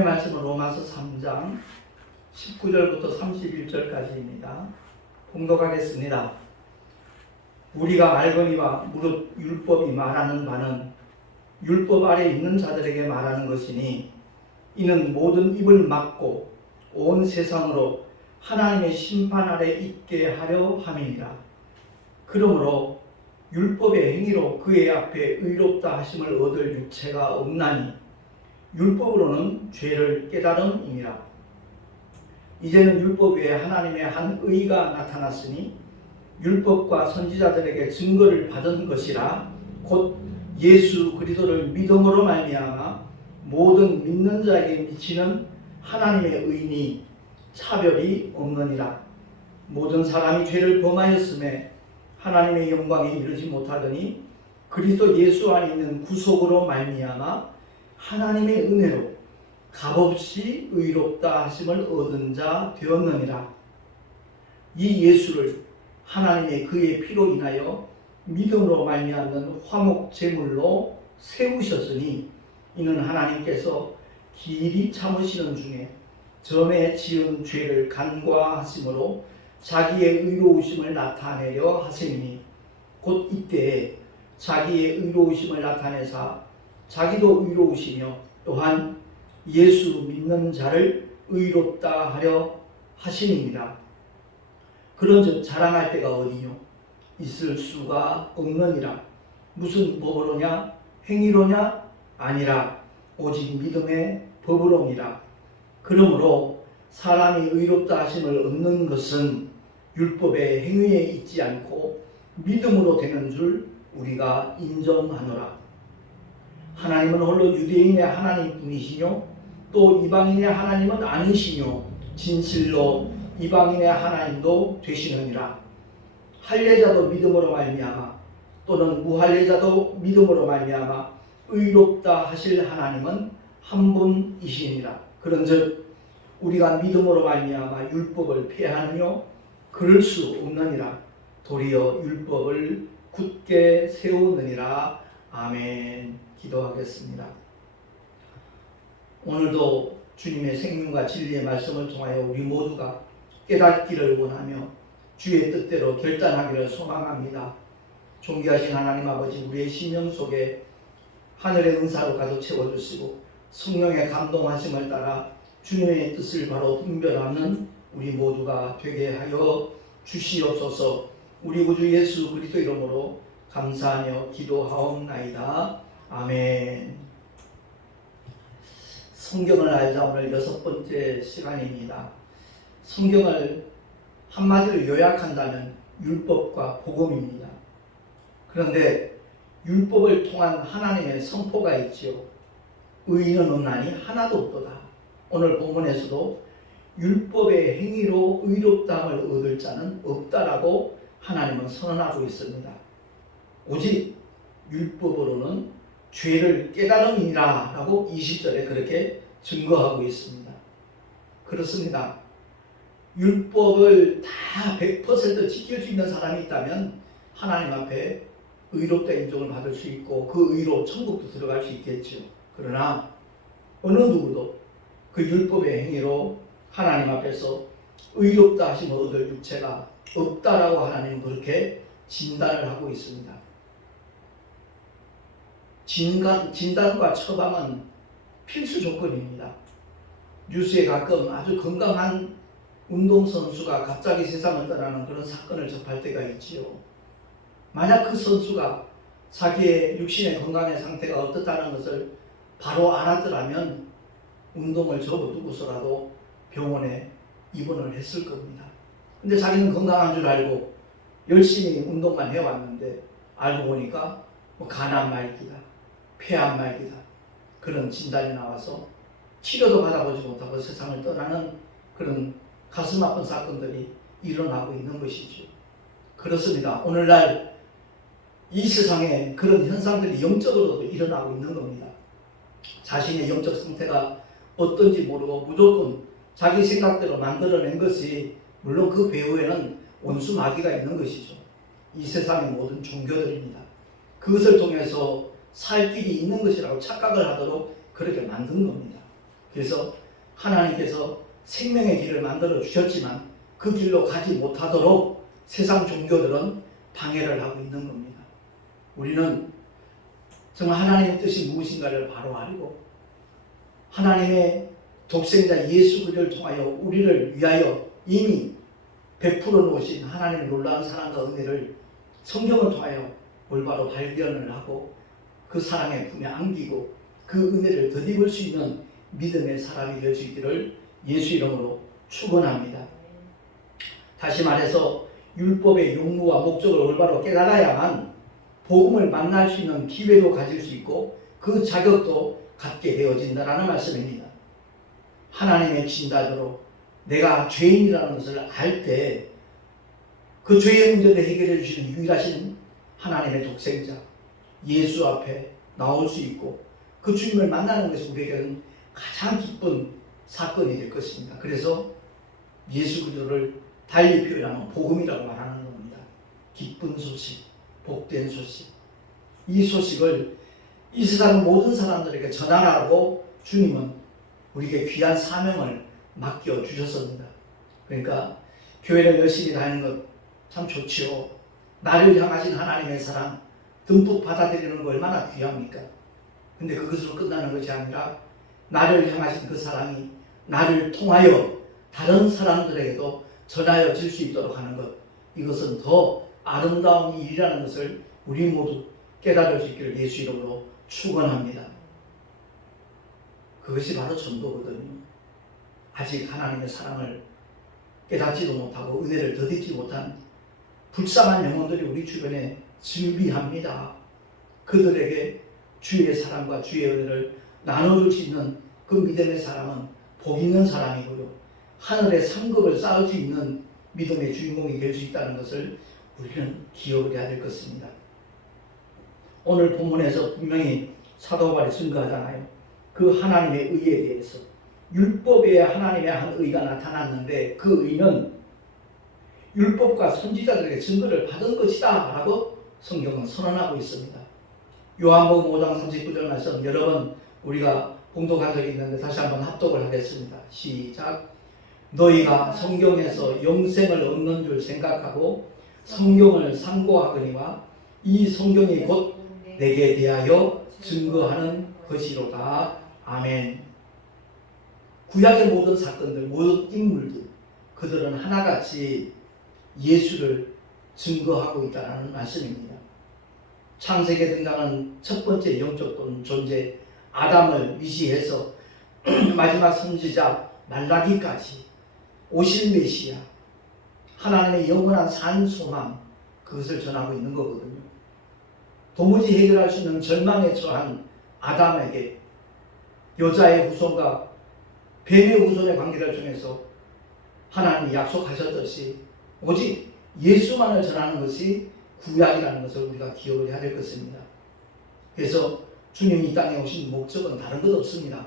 하나님의 말씀은 로마서 3장 19절부터 31절까지입니다. 봉독하겠습니다. 우리가 알거니와 무릇 율법이 말하는 바는 율법 아래 있는 자들에게 말하는 것이니 이는 모든 입을 막고 온 세상으로 하나님의 심판 아래 있게 하려 함이니라. 그러므로 율법의 행위로 그의 앞에 의롭다 하심을 얻을 육체가 없나니 율법으로는 죄를 깨달음이니라. 이제는 율법 외에 하나님의 한 의가 나타났으니 율법과 선지자들에게 증거를 받은 것이라. 곧 예수 그리스도를 믿음으로 말미암아 모든 믿는 자에게 미치는 하나님의 의니 차별이 없느니라. 모든 사람이 죄를 범하였음에 하나님의 영광에 이르지 못하더니 그리스도 예수 안에 있는 구속으로 말미암아 하나님의 은혜로 값없이 의롭다 하심을 얻은 자 되었느니라. 이 예수를 하나님의 그의 피로 인하여 믿음으로 말미암는 화목 제물로 세우셨으니 이는 하나님께서 길이 참으시는 중에 전에 지은 죄를 간과하심으로 자기의 의로우심을 나타내려 하심이니 곧 이때에 자기의 의로우심을 나타내사 자기도 의로우시며 또한 예수 믿는 자를 의롭다 하려 하심이니라. 그런즉 자랑할 때가 어디뇨? 있을 수가 없느니라. 무슨 법으로냐? 행위로냐? 아니라 오직 믿음의 법으로니라. 그러므로 사람이 의롭다 하심을 얻는 것은 율법의 행위에 있지 않고 믿음으로 되는 줄 우리가 인정하노라. 하나님은 홀로 유대인의 하나님뿐이시뇨 또 이방인의 하나님은 아니시뇨 진실로 이방인의 하나님도 되시느니라. 할례자도 믿음으로 말미암아 또는 무할례자도 믿음으로 말미암아 의롭다 하실 하나님은 한 분이시니라. 그런즉 우리가 믿음으로 말미암아 율법을 폐하느뇨? 그럴 수 없느니라. 도리어 율법을 굳게 세우느니라. 아멘. 기도하겠습니다. 오늘도 주님의 생명과 진리의 말씀을 통하여 우리 모두가 깨닫기를 원하며 주의 뜻대로 결단하기를 소망합니다. 존귀하신 하나님 아버지, 우리의 심령 속에 하늘의 은사로 가득 채워주시고 성령의 감동하심을 따라 주님의 뜻을 바로 분별하는 우리 모두가 되게 하여 주시옵소서. 우리 구주 예수 그리스도 이름으로 감사하며 기도하옵나이다. 아멘. 성경을 알자 오늘 6번째 시간입니다. 성경을 한마디로 요약한다면 율법과 복음입니다. 그런데 율법을 통한 하나님의 선포가 있지요. 의인은 없나니 하나도 없도다. 오늘 본문에서도 율법의 행위로 의롭다함을 얻을 자는 없다라고 하나님은 선언하고 있습니다. 오직 율법으로는 죄를 깨달음이니라 라고 20절에 그렇게 증거하고 있습니다. 그렇습니다. 율법을 다 100% 지킬 수 있는 사람이 있다면 하나님 앞에 의롭다 인정을 받을 수 있고 그 의로 천국도 들어갈 수 있겠죠. 그러나 어느 누구도 그 율법의 행위로 하나님 앞에서 의롭다 하심을 얻을 육체가 없다라고 하나님은 그렇게 진단을 하고 있습니다. 진단과 처방은 필수 조건입니다. 뉴스에 가끔 아주 건강한 운동선수가 갑자기 세상을 떠나는 그런 사건을 접할 때가 있지요. 만약 그 선수가 자기의 육신의 건강의 상태가 어떻다는 것을 바로 알았더라면 운동을 접어두고서라도 병원에 입원을 했을 겁니다. 근데 자기는 건강한 줄 알고 열심히 운동만 해왔는데 알고 보니까 간암 말기다, 폐암 말기다, 그런 진단이 나와서 치료도 받아보지 못하고 세상을 떠나는 그런 가슴 아픈 사건들이 일어나고 있는 것이죠. 그렇습니다. 오늘날 이 세상에 그런 현상들이 영적으로도 일어나고 있는 겁니다. 자신의 영적 상태가 어떤지 모르고 무조건 자기 생각대로 만들어낸 것이, 물론 그 배후에는 원수 마귀가 있는 것이죠. 이 세상의 모든 종교들입니다. 그것을 통해서 살 길이 있는 것이라고 착각을 하도록 그렇게 만든 겁니다. 그래서 하나님께서 생명의 길을 만들어 주셨지만 그 길로 가지 못하도록 세상 종교들은 방해를 하고 있는 겁니다. 우리는 정말 하나님의 뜻이 무엇인가를 바로 알고 하나님의 독생자 예수 그리스도를 통하여 우리를 위하여 이미 베풀어 놓으신 하나님의 놀라운 사랑과 은혜를 성경을 통하여 올바로 발견을 하고 그 사랑의 품에 안기고 그 은혜를 덧입을 수 있는 믿음의 사람이 될 수 있기를 예수 이름으로 축원합니다. 다시 말해서 율법의 용무와 목적을 올바로 깨달아야만 복음을 만날 수 있는 기회도 가질 수 있고 그 자격도 갖게 되어진다는 말씀입니다. 하나님의 진단으로 내가 죄인이라는 것을 알 때 그 죄의 문제를 해결해 주시는 유일하신 하나님의 독생자 예수 앞에 나올 수 있고 그 주님을 만나는 것이 우리에게는 가장 기쁜 사건이 될 것입니다. 그래서 예수 그리스도를 달리 표현하는 복음이라고 말하는 겁니다. 기쁜 소식, 복된 소식. 이 소식을 이 세상 모든 사람들에게 전하라고 주님은 우리에게 귀한 사명을 맡겨주셨습니다. 그러니까 교회를 열심히 다니는 것 참 좋지요. 나를 향하신 하나님의 사랑 듬뿍 받아들이는 거 얼마나 귀합니까? 근데 그것으로 끝나는 것이 아니라 나를 향하신 그 사랑이 나를 통하여 다른 사람들에게도 전하여질 수 있도록 하는 것, 이것은 더 아름다운 일이라는 것을 우리 모두 깨달을 수 있기를 예수 이름으로 축원합니다. 그것이 바로 전도거든요. 아직 하나님의 사랑을 깨닫지도 못하고 은혜를 더듬지 못한 불쌍한 영혼들이 우리 주변에 즐비합니다. 그들에게 주의 사랑과 주의 은혜를 나눠줄 수 있는 그 믿음의 사람은 복 있는 사람이고요. 하늘의 상급을 쌓을 수 있는 믿음의 주인공이 될 수 있다는 것을 우리는 기억을 해야 될 것입니다. 오늘 본문에서 분명히 사도 바울이 증거하잖아요. 그 하나님의 의에 대해서 율법에 하나님의 한 의가 나타났는데 그 의는 율법과 선지자들에게 증거를 받은 것이다 라고 성경은 선언하고 있습니다. 요한복음 5장 39절 말씀 여러 번 우리가 봉독한 적이 있는데 다시 한번 합독을 하겠습니다. 시작. 너희가 성경에서 영생을 얻는 줄 생각하고 성경을 상고하거니와 이 성경이 곧 내게 대하여 증거하는 것이로다. 아멘. 구약의 모든 사건들, 모든 인물들, 그들은 하나같이 예수를 증거하고 있다는 말씀입니다. 창세기에 등장하는 첫 번째 영적 존재 아담을 위시해서 마지막 선지자 말라기까지 오실 메시아, 하나님의 영원한 산 소망, 그것을 전하고 있는 거거든요. 도무지 해결할 수 있는 절망에 처한 아담에게 여자의 후손과 뱀의 후손의 관계를 통해서 하나님이 약속하셨듯이 오직 예수만을 전하는 것이 구약이라는 것을 우리가 기억을 해야 될 것입니다. 그래서 주님이 이 땅에 오신 목적은 다른 것 없습니다.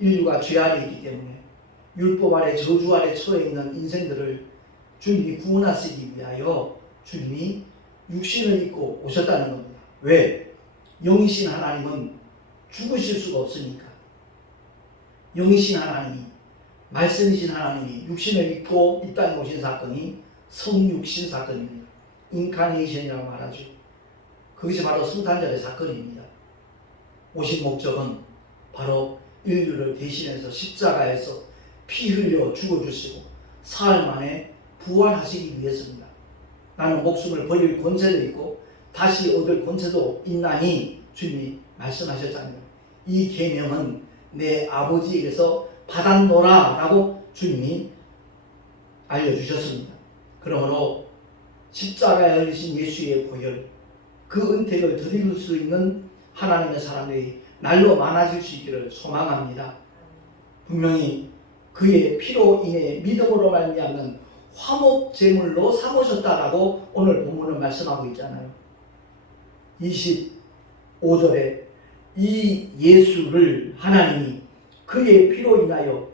인류가 죄 아래 있기 때문에 율법 아래 저주 아래 처해 있는 인생들을 주님이 구원하시기 위하여 주님이 육신을 입고 오셨다는 겁니다. 왜? 영이신 하나님은 죽으실 수가 없으니까. 영이신 하나님이, 말씀이신 하나님이 육신을 입고 이 땅에 오신 사건이 성육신 사건입니다. 인카네이션이라고 말하죠. 그것이 바로 성탄절의 사건입니다. 오신 목적은 바로 인류를 대신해서 십자가에서 피 흘려 죽어주시고 사흘 만에 부활하시기 위해서입니다. 나는 목숨을 버릴 권세도 있고 다시 얻을 권세도 있나니 주님이 말씀하셨잖아요. 이 계명은 내 아버지에게서 받았노라 라고 주님이 알려주셨습니다. 그러므로 십자가에 흘리신 예수의 보혈, 그 은택을 드릴 수 있는 하나님의 사람들이 날로 많아질 수 있기를 소망합니다. 분명히 그의 피로 인해 믿음으로 말미암는 화목 제물로 삼으셨다라고 오늘 본문은 말씀하고 있잖아요. 25절에 이 예수를 하나님이 그의 피로 인하여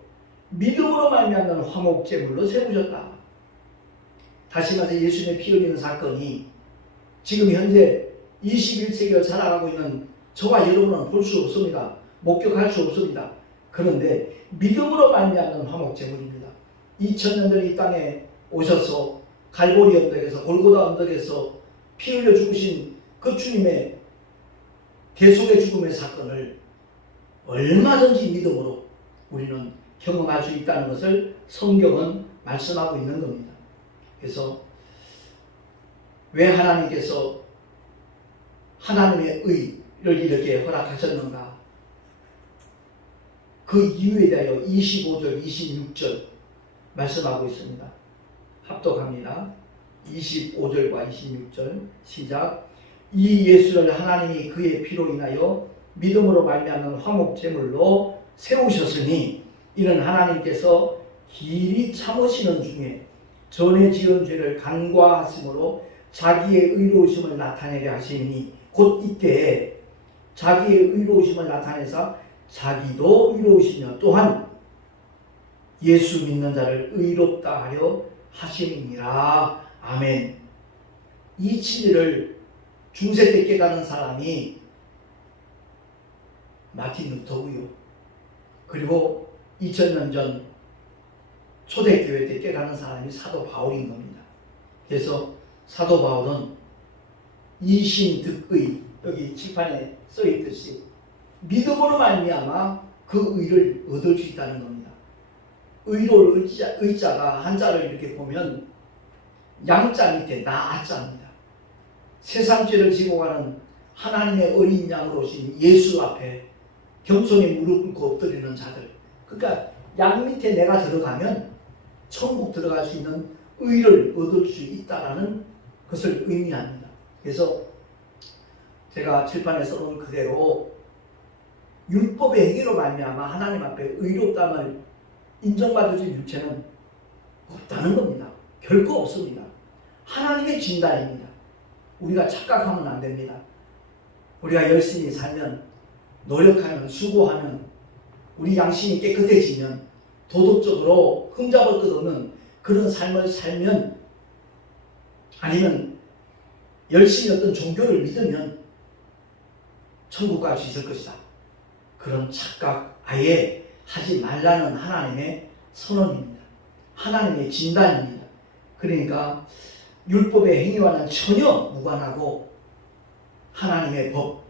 믿음으로 말미암는 화목 제물로 세우셨다. 다시 말해서 예수님의 피 흘리는 사건이 지금 현재 21세기를 살아가고 있는 저와 여러분은 볼 수 없습니다. 목격할 수 없습니다. 그런데 믿음으로 말미암는 화목제물입니다. 2000년 전 이 땅에 오셔서 갈보리 언덕에서 골고다 언덕에서 피 흘려 죽으신 그 주님의 대속의 죽음의 사건을 얼마든지 믿음으로 우리는 경험할 수 있다는 것을 성경은 말씀하고 있는 겁니다. 그래서 왜 하나님께서 하나님의 의를 이렇게 허락하셨는가? 그 이유에 대하여 25절, 26절 말씀하고 있습니다. 합독합니다. 25절과 26절 시작. 이 예수를 하나님이 그의 피로 인하여 믿음으로 말미암는 화목제물로 세우셨으니 이는 하나님께서 길이 참으시는 중에 전에 지은 죄를 간과하심으로 자기의 의로우심을 나타내려 하시니 곧 이때에 자기의 의로우심을 나타내사 자기도 의로우시며 또한 예수 믿는 자를 의롭다 하려 하심이니라. 아멘. 이 진리를 중세 때 깨달은 사람이 마틴 루터고요. 그리고 2000년 전 초대교회 때 깨달은 사람이 사도 바울인 겁니다. 그래서 사도 바울은 이신득의, 여기 칠판에 써있듯이 믿음으로 말미암아 그 의를 얻을 수 있다는 겁니다. 의로 의자가 한자를 이렇게 보면 양자 밑에 나자입니다. 세상 죄를 지고 가는 하나님의 어린 양으로 오신 예수 앞에 겸손히 무릎 꿇고 엎드리는 자들. 그러니까 양 밑에 내가 들어가면 천국 들어갈 수 있는 의를 얻을 수 있다라는 것을 의미합니다. 그래서 제가 칠판에 써놓은 그대로 율법의 행위로 말미암아 하나님 앞에 의롭다함을 인정받을 수 있는 유체는 없다는 겁니다. 결코 없습니다. 하나님의 진단입니다. 우리가 착각하면 안 됩니다. 우리가 열심히 살면, 노력하면, 수고하면, 우리 양심이 깨끗해지면, 도덕적으로 흠잡을 것 없는 그런 삶을 살면, 아니면 열심히 어떤 종교를 믿으면 천국 갈 수 있을 것이다. 그런 착각 아예 하지 말라는 하나님의 선언입니다. 하나님의 진단입니다. 그러니까 율법의 행위와는 전혀 무관하고 하나님의 법,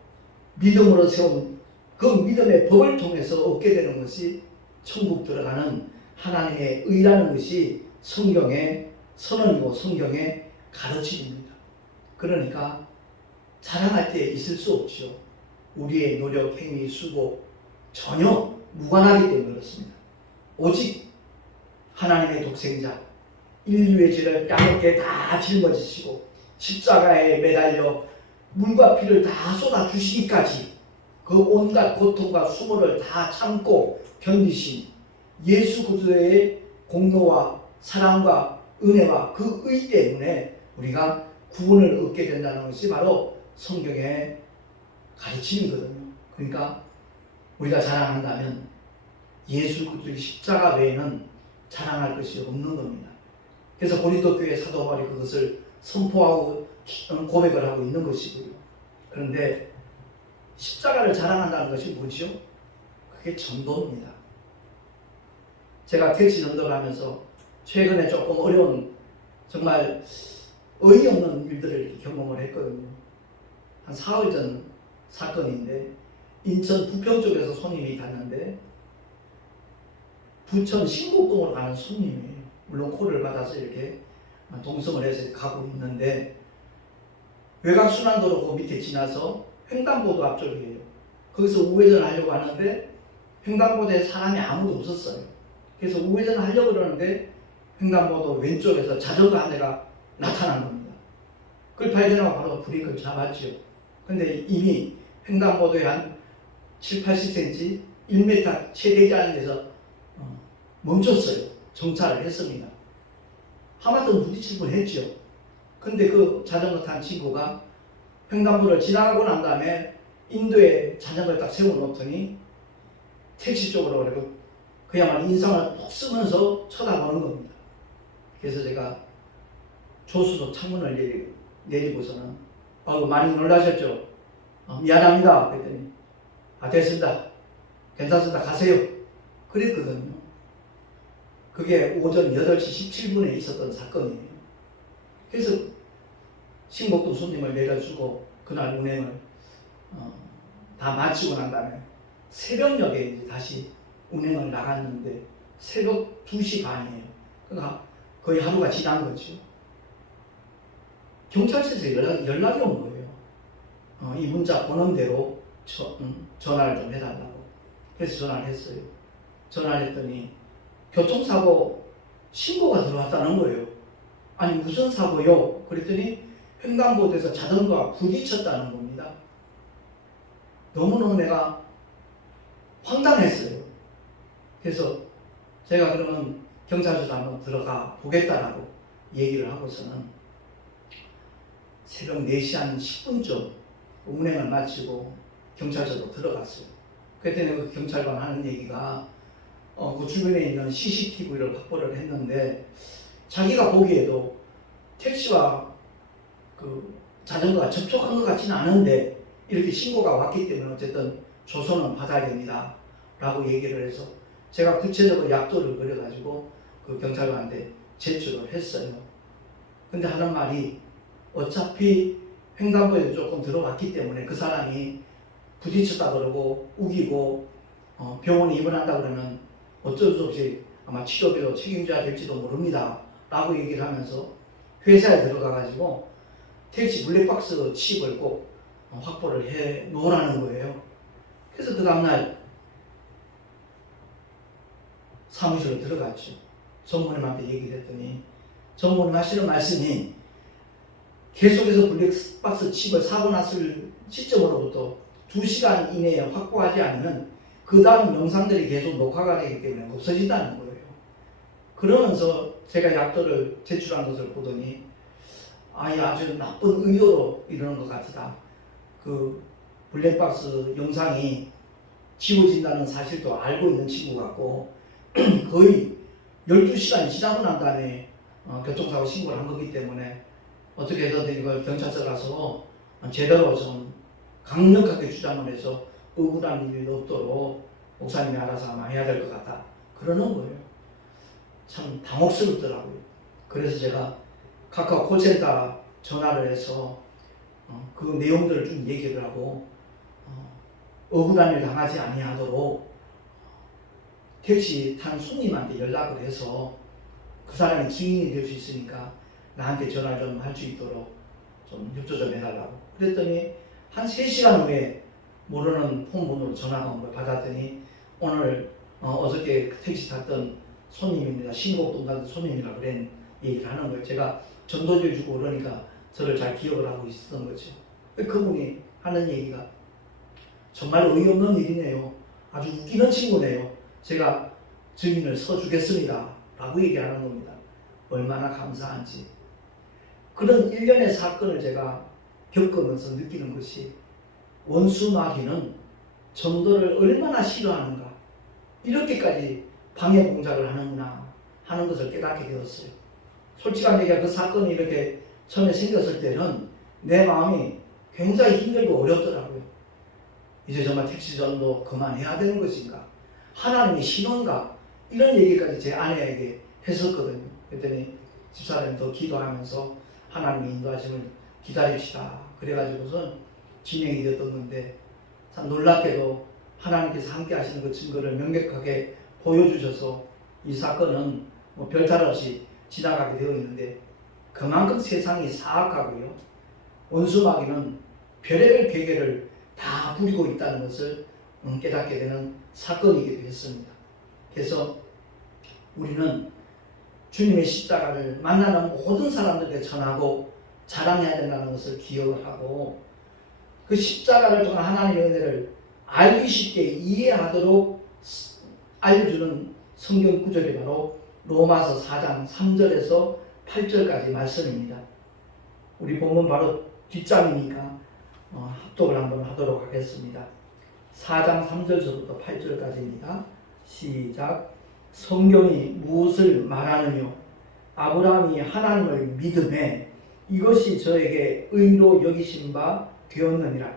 믿음으로 세운 그 믿음의 법을 통해서 얻게 되는 것이 천국 들어가는 하나님의 의라는 것이 성경의 선언이고 성경의 가르침입니다. 그러니까 자랑할 때 있을 수 없죠. 우리의 노력, 행위, 수고 전혀 무관하기 때문에 그렇습니다. 오직 하나님의 독생자, 인류의 죄를 양롭게 다 짊어지시고 십자가에 매달려 물과 피를 다 쏟아주시기까지 그 온갖 고통과 수모를 다 참고 견디신 예수 그리스도의 공로와 사랑과 은혜와 그 의 때문에 우리가 구원을 얻게 된다는 것이 바로 성경의 가르침이거든요. 그러니까 우리가 자랑한다면 예수 그리스도의 십자가 외에는 자랑할 것이 없는 겁니다. 그래서 고린도 교회 사도 바울이 그것을 선포하고 고백을 하고 있는 것이고요. 그런데 십자가를 자랑한다는 것이 뭐죠? 그게 전도입니다. 제가 택시 전도를 하면서 최근에 조금 어려운 정말 어이없는 일들을 이렇게 경험을 했거든요. 한 4월 전 사건인데 인천 부평 쪽에서 손님이 갔는데 부천 신곡동으로 가는 손님이에요. 물론 콜을 받아서 이렇게 동성을 해서 가고 있는데 외곽순환도로 그 밑에 지나서 횡단보도 앞쪽이에요. 거기서 우회전을 하려고 하는데 횡단보도에 사람이 아무도 없었어요. 그래서 우회전을 하려고 그러는데 횡단보도 왼쪽에서 자전거 한 대가 나타난 겁니다. 그걸 발견하고 바로 브레이크를 잡았죠. 근데 이미 횡단보도에 한 7, 80cm, 1m 채 되지 않은 데서 멈췄어요. 정차를 했습니다. 하마터면 부딪힐 뻔했죠. 근데 그 자전거 탄 친구가 횡단보도를 지나가고 난 다음에 인도에 자전거를 딱 세워놓더니 택시 쪽으로 그리고 그야말로 인상을 푹 쓰면서 쳐다보는 겁니다. 그래서 제가 조수석 창문을 내리고서는 많이 놀라셨죠? 미안합니다. 그랬더니 됐습니다. 괜찮습니다. 가세요. 그랬거든요. 그게 오전 8시 17분에 있었던 사건이에요. 그래서 신곡동 손님을 내려주고 그날 운행을 다 마치고 난 다음에 새벽녘에 이제 다시 운행을 나갔는데 새벽 2시 반이에요. 그러니까 거의 하루가 지난 거죠. 경찰서에서 연락이 온 거예요. 이 문자 보는 대로 전화를 좀 해달라고. 그래서 전화를 했어요. 전화를 했더니 교통사고 신고가 들어왔다는 거예요. 아니 무슨 사고요? 그랬더니 횡단보도에서 자전거가 부딪혔다는 겁니다. 너무너무 내가 황당했어요. 그래서 제가 그러면 경찰서도 한번 들어가 보겠다라고 얘기를 하고서는 새벽 4시 한 10분쯤 운행을 마치고 경찰서로 들어갔어요. 그랬더니 그 경찰관 하는 얘기가 그 주변에 있는 CCTV를 확보를 했는데 자기가 보기에도 택시와 그 자전거가 접촉한 것 같지는 않은데 이렇게 신고가 왔기 때문에 어쨌든 조서는 받아야 됩니다 라고 얘기를 해서 제가 구체적으로 약도를 그려가지고 그 경찰관한테 제출을 했어요. 근데 하는 말이 어차피 횡단보도에 조금 들어왔기 때문에 그 사람이 부딪혔다 그러고 우기고 병원에 입원한다 그러면 어쩔 수 없이 아마 치료비로 책임져야 될지도 모릅니다 라고 얘기를 하면서 회사에 들어가가지고 택시 블랙박스 칩을 꼭 확보를 해 놓으라는 거예요. 그래서 그 다음날 사무실로 들어갔죠. 전무님한테 얘기를 했더니 전무님 하시는 말씀이 계속해서 블랙박스 칩을 사고 났을 시점으로부터 2시간 이내에 확보하지 않으면 그 다음 영상들이 계속 녹화가 되기 때문에 없어진다는 거예요. 그러면서 제가 약도를 제출한 것을 보더니 아주 나쁜 의도로 이러는 것 같다. 그 블랙박스 영상이 지워진다는 사실도 알고 있는 친구 같고 거의 12시간이 지나고 난 다음에 교통사고 신고를 한 거기 때문에 어떻게 해서든 이걸 경찰서 가서 제대로 좀 강력하게 주장을 해서 억울한 일이 없도록 목사님이 알아서 아마 해야 될 것 같다. 그러는 거예요. 참 당혹스럽더라고요. 그래서 제가 카카오 콜센터 전화를 해서 그 내용들을 좀 얘기를 하고 억울한 일 당하지 아니하도록 택시 탄 손님한테 연락을 해서 그 사람이 증인이 될 수 있으니까 나한테 전화를 좀 할 수 있도록 좀 협조 좀 해달라고. 그랬더니 한 3시간 후에 모르는 폰번호로 전화가 온 걸 받았더니 오늘 어저께 택시 탔던 손님입니다. 신곡동 가던 손님이라고 그런 얘기를 하는 거예요. 제가 전도지를 주고 그러니까 저를 잘 기억을 하고 있었던 거죠. 그분이 하는 얘기가 정말 어이없는 일이네요. 아주 웃기는 친구네요. 제가 증인을 서주겠습니다 라고 얘기하는 겁니다. 얼마나 감사한지. 그런 일련의 사건을 제가 겪으면서 느끼는 것이 원수 마귀는 전도를 얼마나 싫어하는가, 이렇게까지 방해 공작을 하는구나 하는 것을 깨닫게 되었어요. 솔직한 얘기가 그 사건이 이렇게 처음에 생겼을 때는 내 마음이 굉장히 힘들고 어렵더라고요. 이제 정말 택시 전도 그만해야 되는 것인가, 하나님의 신원가, 이런 얘기까지 제 아내에게 했었거든요. 그랬더니 집사람이 더 기도하면서 하나님의 인도하심을 기다립시다 그래가지고선 진행이 되었던 건데, 참 놀랍게도 하나님께서 함께 하시는 그 증거를 명백하게 보여주셔서 이 사건은 뭐 별탈 없이 지나가게 되어 있는데, 그만큼 세상이 사악하고요, 원수마귀는 별의별 계계를 다 부리고 있다는 것을 깨닫게 되는 사건이기도 했습니다. 그래서 우리는 주님의 십자가를 만나는 모든 사람들에게 전하고 자랑해야 된다는 것을 기억을 하고, 그 십자가를 통한 하나님의 은혜를 알기 쉽게 이해하도록 알려주는 성경 구절이 바로 로마서 4장 3절에서 8절까지 말씀입니다. 우리 본문 바로 뒷장이니까 합독을 한번 하도록 하겠습니다. 4장 3절서부터 8절까지입니다. 시작. 성경이 무엇을 말하느뇨? 아브라함이 하나님을 믿음에 이것이 저에게 의로 여기신 바 되었느니라.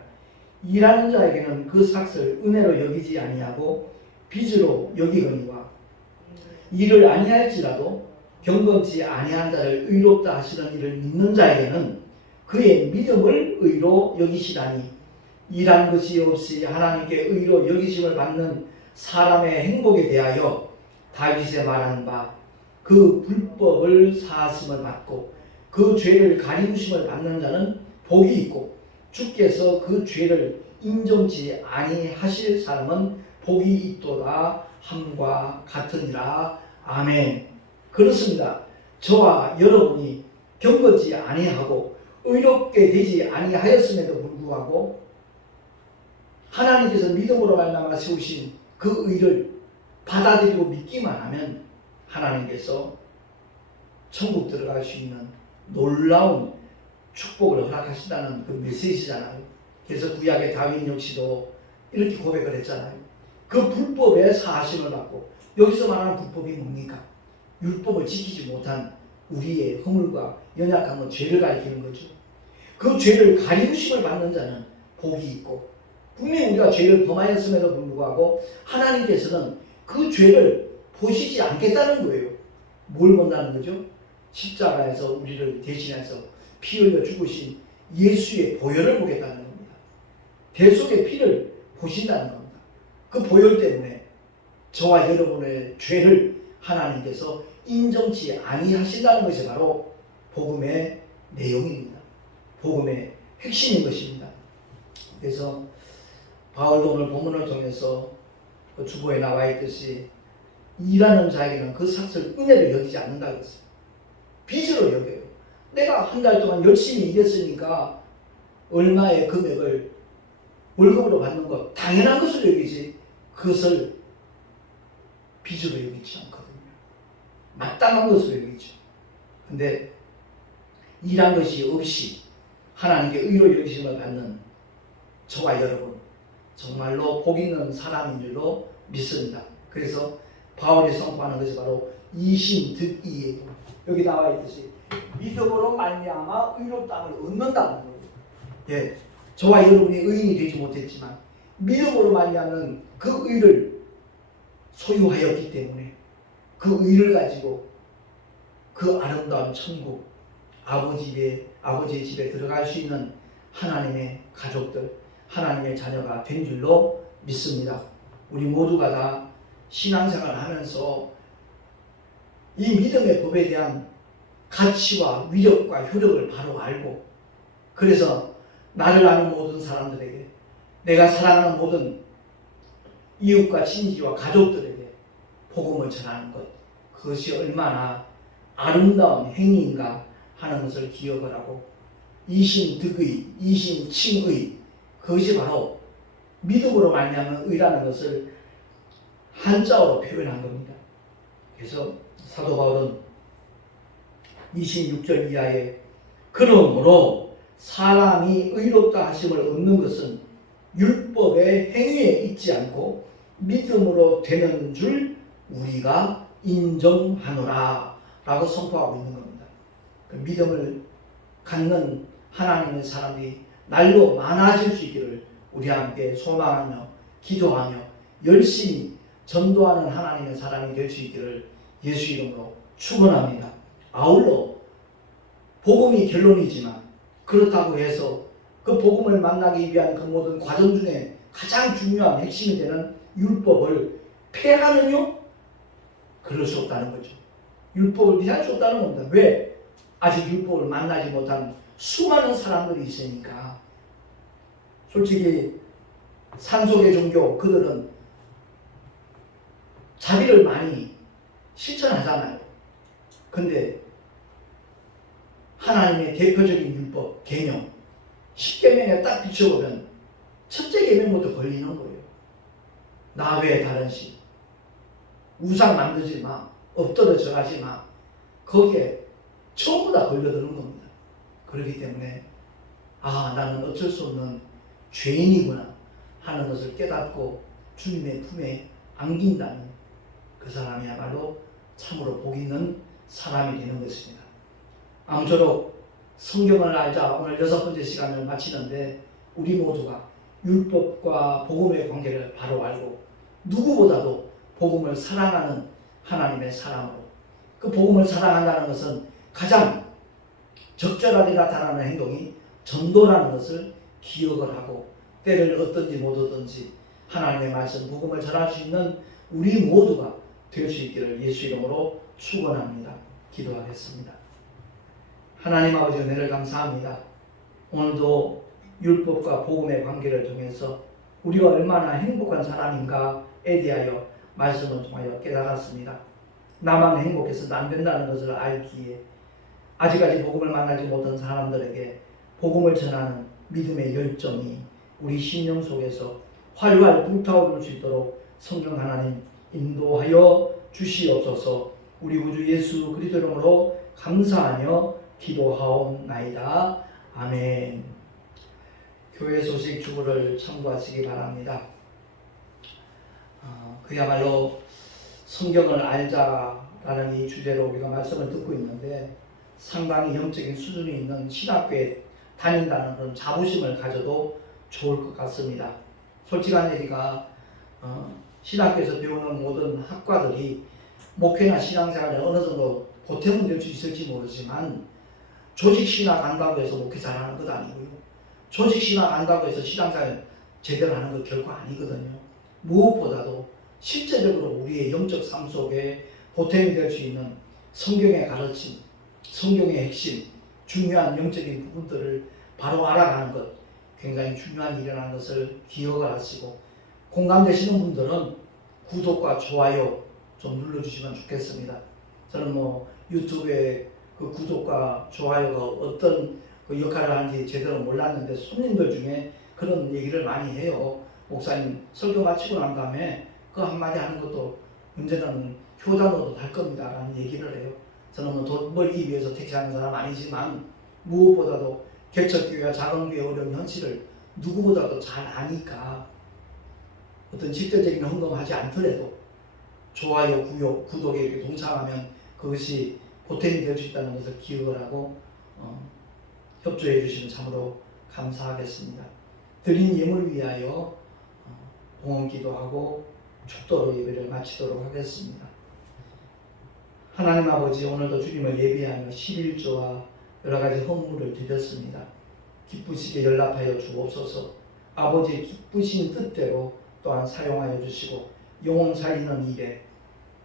일하는 자에게는 그 삭을 은혜로 여기지 아니하고 빚으로 여기거니와 이를 아니할지라도 경건치 아니한 자를 의롭다 하시는 이를 믿는 자에게는 그의 믿음을 의로 여기시다니 일한 것이 없이 하나님께 의로 여기심을 받는 사람의 행복에 대하여 다윗의 말하는 바 그 불법을 사하심을 받고 그 죄를 가리우심을 받는 자는 복이 있고 주께서 그 죄를 인정치 아니하실 사람은 복이 있도다 함과 같으니라. 아멘. 그렇습니다. 저와 여러분이 경건치 아니하고 의롭게 되지 아니하였음에도 불구하고 하나님께서 믿음으로 말미암아 세우신 그 의를 받아들이고 믿기만 하면 하나님께서 천국 들어갈 수 있는 놀라운 축복을 허락하신다는 그 메시지잖아요. 그래서 구약의 다윗 역시도 이렇게 고백을 했잖아요. 그 불법에 사하심을 받고, 여기서 말하는 불법이 뭡니까? 율법을 지키지 못한 우리의 허물과 연약함은 죄를 가리키는 거죠. 그 죄를 가리우심을 받는 자는 복이 있고, 분명히 우리가 죄를 범하였음에도 불구하고 하나님께서는 그 죄를 보시지 않겠다는 거예요. 뭘 본다는 거죠? 십자가에서 우리를 대신해서 피 흘려 죽으신 예수의 보혈을 보겠다는 겁니다. 대속의 피를 보신다는 겁니다. 그 보혈 때문에 저와 여러분의 죄를 하나님께서 인정치 아니하신다는 것이 바로 복음의 내용입니다. 복음의 핵심인 것입니다. 그래서 바울도 오늘 본문을 통해서 그 주보에 나와 있듯이 일하는 자에게는 그 삭을 은혜를 여기지 않는다고 했어요. 빚으로 여겨요. 내가 한 달 동안 열심히 일했으니까 얼마의 금액을 월급으로 받는 것 당연한 것으로 여기지 그것을 빚으로 여기지 않거든요. 마땅한 것으로 여기죠. 근데 일한 것이 없이 하나님께 의로 여기심을 받는 저와 여러분 정말로 복 있는 사람인 줄로 믿습니다. 그래서 바울이 선포하는 것이 바로 이신득이에요. 여기 나와 있듯이 믿음으로 말미암아 의롭다함을 얻는다는 거예요. 예, 저와 여러분이 의인이 되지 못했지만 믿음으로 말미암는 그 의를 소유하였기 때문에 그 의를 가지고 그 아름다운 천국 아버지의 집에 들어갈 수 있는 하나님의 가족들, 하나님의 자녀가 된 줄로 믿습니다. 우리 모두가 다 신앙생활을 하면서 이 믿음의 법에 대한 가치와 위력과 효력을 바로 알고, 그래서 나를 아는 모든 사람들에게, 내가 사랑하는 모든 이웃과 친지와 가족들에게 복음을 전하는 것, 그것이 얼마나 아름다운 행위인가 하는 것을 기억을 하고, 이신득의, 이신칭의, 그것이 바로 믿음으로 말미암는 의라는 것을 한자어로 표현한 겁니다. 그래서 사도 바울은 26절 이하에 그러므로 사람이 의롭다 하심을 얻는 것은 율법의 행위에 있지 않고 믿음으로 되는 줄 우리가 인정하노라 라고 선포하고 있는 겁니다. 그 믿음을 갖는 하나님의 사람이 날로 많아질 수 있기를 우리 함께 소망하며 기도하며 열심히 전도하는 하나님의 사람이 될 수 있기를 예수 이름으로 축원합니다. 아울러 복음이 결론이지만 그렇다고 해서 그 복음을 만나기 위한 그 모든 과정 중에 가장 중요한 핵심이 되는 율법을 폐하느뇨? 그럴 수 없다는 거죠. 율법을 피할 수 없다는 겁니다. 왜? 아직 율법을 만나지 못한 수많은 사람들이 있으니까. 솔직히 산속의 종교 그들은 자비를 많이 실천하잖아요. 근데 하나님의 대표적인 율법, 계명, 10계명에 딱 비춰보면 첫째 계명부터 걸리는 거예요. 나 외에 다른 신, 우상 만들지 마, 엎드려 절하지 마. 거기에 전부 다 걸려드는 겁니다. 그렇기 때문에 나는 어쩔 수 없는 죄인이구나 하는 것을 깨닫고 주님의 품에 안긴다면 그 사람이야말로 참으로 복 있는 사람이 되는 것입니다. 아무쪼록 성경을 알자 오늘 6번째 시간을 마치는데 우리 모두가 율법과 복음의 관계를 바로 알고 누구보다도 복음을 사랑하는 하나님의 사람으로, 그 복음을 사랑한다는 것은 가장 적절하게 나타나는 행동이 전도라는 것을 기억을 하고, 때를 얻든지 못 얻든지 하나님의 말씀 복음을 전할 수 있는 우리 모두가 될 수 있기를 예수 이름으로 축원합니다. 기도하겠습니다. 하나님 아버지, 은혜를 감사합니다. 오늘도 율법과 복음의 관계를 통해서 우리가 얼마나 행복한 사람인가에 대하여 말씀을 통하여 깨달았습니다. 나만 행복해서는 안 된다는 것을 알기에 아직까지 복음을 만나지 못한 사람들에게 복음을 전하는 믿음의 열정이 우리 심령 속에서 활활 불타오를 수 있도록 성령 하나님 인도하여 주시옵소서. 우리 구주 예수 그리스도 이름으로 감사하며 기도하옵나이다. 아멘. 교회 소식 주보를 참고하시기 바랍니다. 그야말로 성경을 알자라는 이 주제로 우리가 말씀을 듣고 있는데, 상당히 영적인 수준이 있는 신학교에 다닌다는 그런 자부심을 가져도 좋을 것 같습니다. 솔직한 얘기가 신학교에서 배우는 모든 학과들이 목회나 신앙생활에 어느 정도 보탬은 될 수 있을지 모르지만, 조직신학 안다고 해서 목회 잘하는 것 아니고요, 조직신학 안다고 해서 신앙생활 제대로 하는 것 결코 아니거든요. 무엇보다도 실제적으로 우리의 영적 삶 속에 보탬이 될 수 있는 성경의 가르침, 성경의 핵심, 중요한 영적인 부분들을 바로 알아가는 것, 굉장히 중요한 일이라는 것을 기억을 하시고, 공감되시는 분들은 구독과 좋아요 좀 눌러주시면 좋겠습니다. 저는 유튜브에 그 구독과 좋아요가 어떤 그 역할을 하는지 제대로 몰랐는데, 손님들 중에 그런 얘기를 많이 해요. 목사님 설교 마치고 난 다음에 그 한마디 하는 것도 언제는 효단으로도 할 겁니다 라는 얘기를 해요. 저는 돈 벌기 위해서 택시하는 사람 아니지만, 무엇보다도 개척교회와 작은교회 어려운 현실을 누구보다도 잘 아니까 어떤 직접적인 헌금하지 않더라도 좋아요, 구독에 이렇게 동참하면 그것이 보탬이 될 수 있다는 것을 기억을 하고 협조해 주시면 참으로 감사하겠습니다. 드린 예물 위하여 봉헌 기도하고 축도로 예배를 마치도록 하겠습니다. 하나님 아버지, 오늘도 주님을 예비하며 11조와 여러가지 헌물을 드렸습니다. 기쁘시게 연락하여 주옵소서. 아버지의 기쁘신 뜻대로 또한 사용하여 주시고, 영혼 살리는 일에,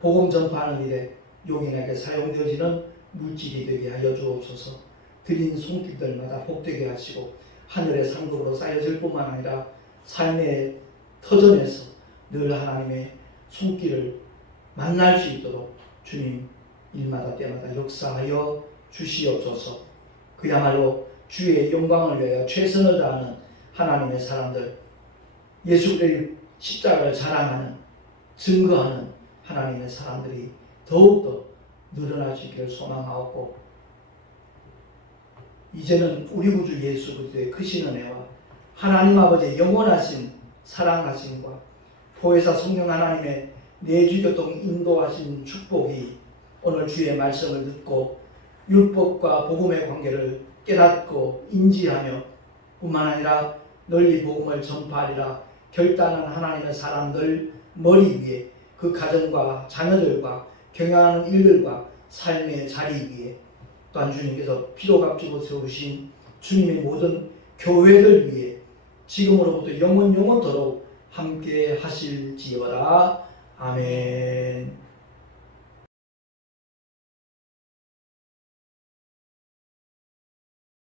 복음 전파하는 일에 용인에게 사용되어지는 물질이 되게 하여 주옵소서. 드린 손길들마다 복되게 하시고, 하늘의 상급으로 쌓여질 뿐만 아니라 삶의 터전에서 늘 하나님의 손길을 만날 수 있도록 주님 일마다 때마다 역사하여 주시옵소서. 그야말로 주의 영광을 위하여 최선을 다하는 하나님의 사람들, 예수 그리스도의 십자가를 자랑하는, 증거하는 하나님의 사람들이 더욱더 늘어날 수 있기를 소망하옵고, 이제는 우리 구주 예수 그리스도의 크신 은혜와 하나님 아버지의 영원하신 사랑하심과 보혜사 성령 하나님의 내주교통 인도하신 축복이 오늘 주의 말씀을 듣고 율법과 복음의 관계를 깨닫고 인지하며 뿐만 아니라 널리 복음을 전파하리라 결단한 하나님의 사람들 머리 위에, 그 가정과 자녀들과 경영하는 일들과 삶의 자리 위에, 또한 주님께서 피로 값지고 세우신 주님의 모든 교회들 위에 지금으로부터 영원토록 함께 하실지어다. 아멘.